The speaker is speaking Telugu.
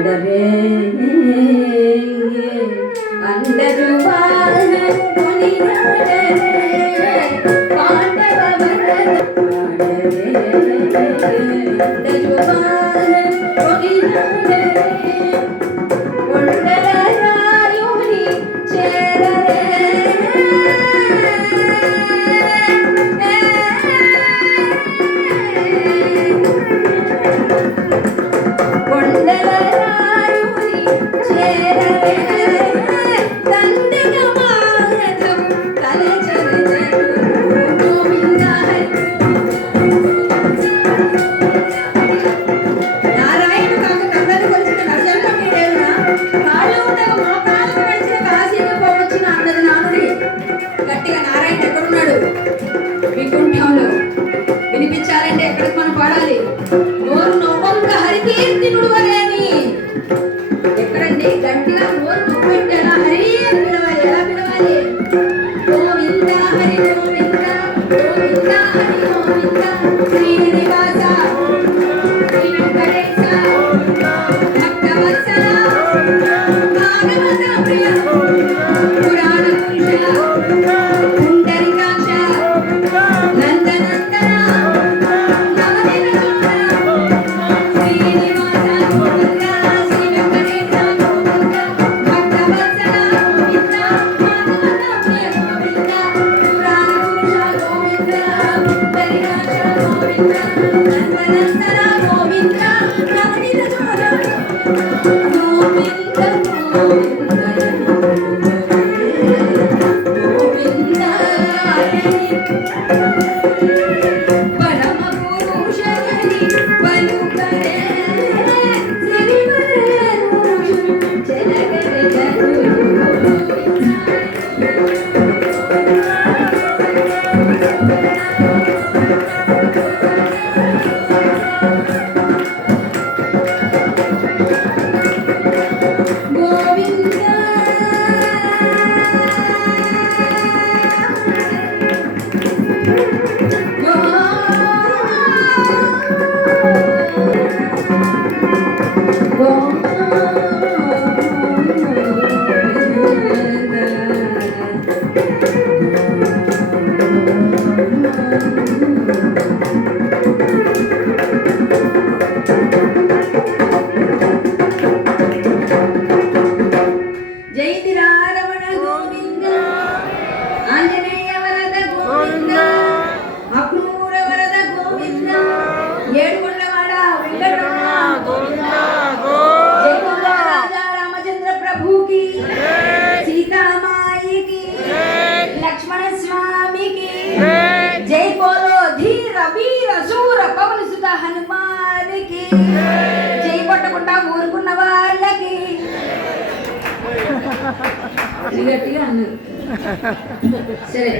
ಆಡರೆ ಅಂದರು వినిపించాలంటే ఎక్కడికి మనం పాడాలి? నోరు నవ్వంగా హరికీర్తినుడు అని. ఎక్కడండి గట్టిగా నోరు నవ్వుంటే ఎలా హరి అని పిలవాలి? ఎలా పిలవాలి? గోవింద హరి గోవింద గోవింద హరి గోవింద శ్రీనివాస శ్రీ వెంకటేశ భక్తవత్సల భాగవత ప్రియ పురాణ పురుష హనుమానికి చేయి పట్టకుండా ఊరుకున్న వాళ్ళకి గట్టిగా అన్నారు. సరే.